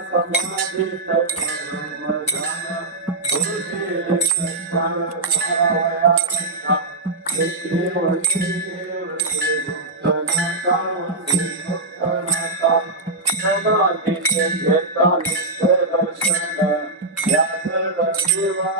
नामदेव देवाशी नामदेव पांडुरंगी पांडुरंगा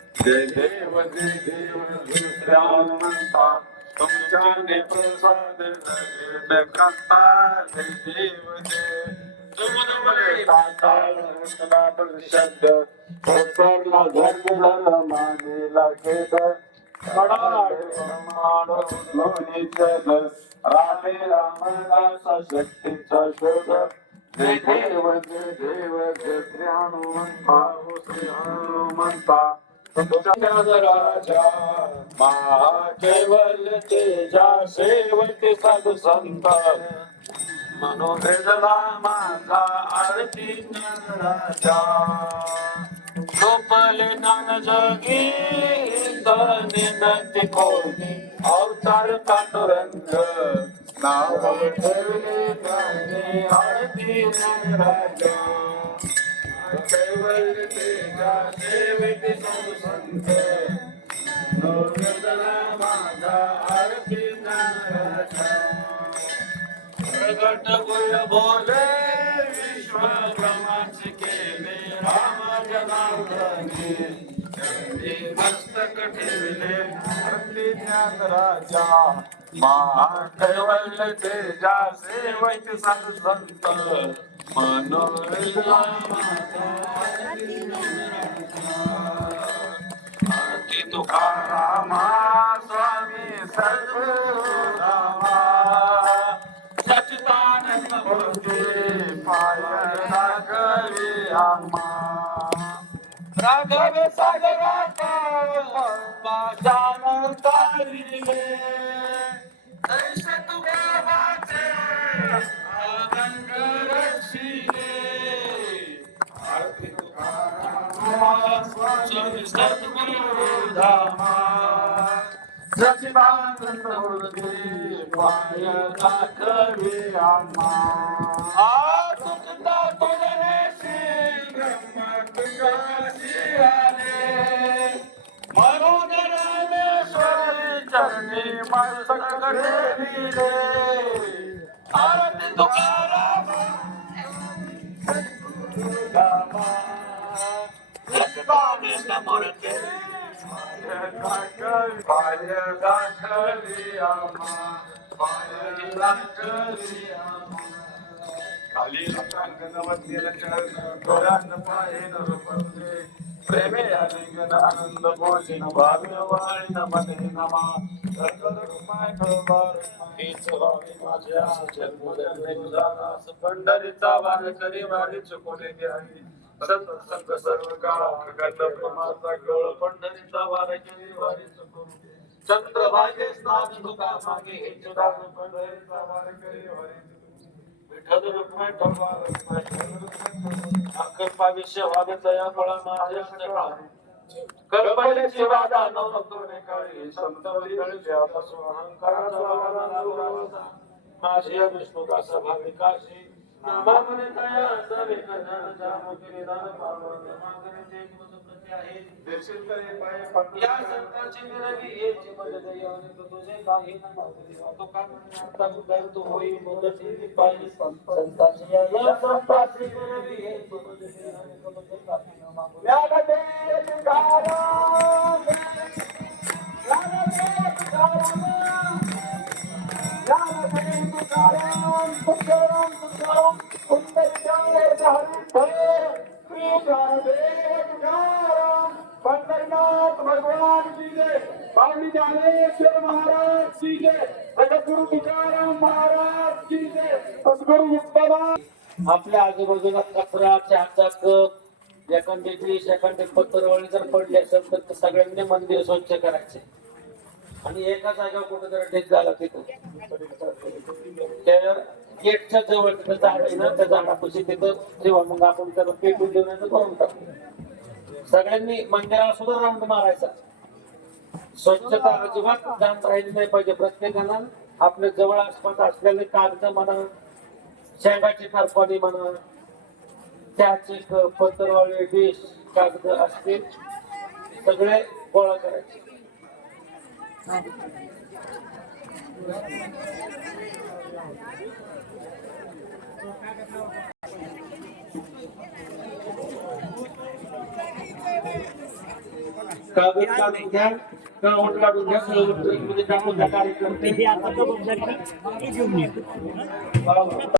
जय देव जय देव दुसऱ्या प्रसाद करता जय देव जय रचना परिषद उत्तरला धर्मला मानेला खेद रामे रामदासा शक्तीचा शोध जय देव जय देव जय श्री हनुमंता श्री हनुमंता राजा तेजा सेवते साधू संत मनोवेदना माझा आरती राजा गोपाल नान जगी निनंती कोणी अवतार पांडुरंग नाव ठेवले त्याने आरती राजा गुण बोले विश्व ब्रह्माच केले राम मस्तक ठेवले प्रतिज्ञान राजा महाकैवल्य तेजा सेवैत साधू संत. आरती तुकारामा स्वामी सद्गुरुरामा सच्चिदानंद मूर्ती पाय लागली आम्हा राघव सागराचा माझ्यानं तारिले आरती तुकाराम रामा सचिदानंद मूर्ती पाय खाली रंगांगणवती डोळ्यांना पाय नरपंथे प्रेमे आलिंगन आनंद भोजन भाव्य वाळीन मने नमा रंगरुमाय खळबार हेच व्हावे माझ्या जन्मदने उदारास पंढरीचा वारकरी वारी चुकवले आहे सत सर्व काळ प्रमाचा गळ पंढरीचा वारकरी वारी चंद्रभागे स्नान मागे हे पंढरीचा वारकरी वारी या फळा माझ्या कल्पनेची वादा नवतोने काळी संत अहंकाराचा वादा नागोरावाचा माझी विष्णुदास भाविकाशी नामामने असावे? निदान आहे करे पाय या संतांची निरवी हेची मदत आणि तुझे काही न मागणे तो का तू होई मदती पायी संतांची या संतांची आणि तुझे काही न या गते ज्ञानेश्वर महाराज जी जय. जगद्गुरु तुकाराम महाराज जी जय. सद्गुरु विठ्ठला आपल्या आजूबाजूला कचरा चहाचा कप. एखादी डिश एखादी पत्रवळी जर पडली असेल तर सगळ्यांनी मंदिर स्वच्छ करायचे. आणि एका जागेवर कुठेतरी ढीक झाला तिथं. त्या गेटच्या जवळ तिथं झाड आहे ना त्या झाडापाशी तिथं. ठेवा मग आपण त्याला पेटून देऊन करून टाकू. सगळ्यांनी मंदिराला सुद्धा राऊंड मारायचा. स्वच्छता अजिबात जात राहिली नाही पाहिजे. प्रत्येकानं आपल्या जवळ आसपास असलेले कागद म्हणा शेंगाची खरपाणी म्हणा त्याचे पत्रवाळे डिश कागद असतील सगळे गोळा करायचे. कागद काढून घ्या. कळवट काढून घ्या कळवट म्हणजे काढून घ्या कार्यक्रम हे आता तो बघ जरा. हे घेऊन ये. बरोबर.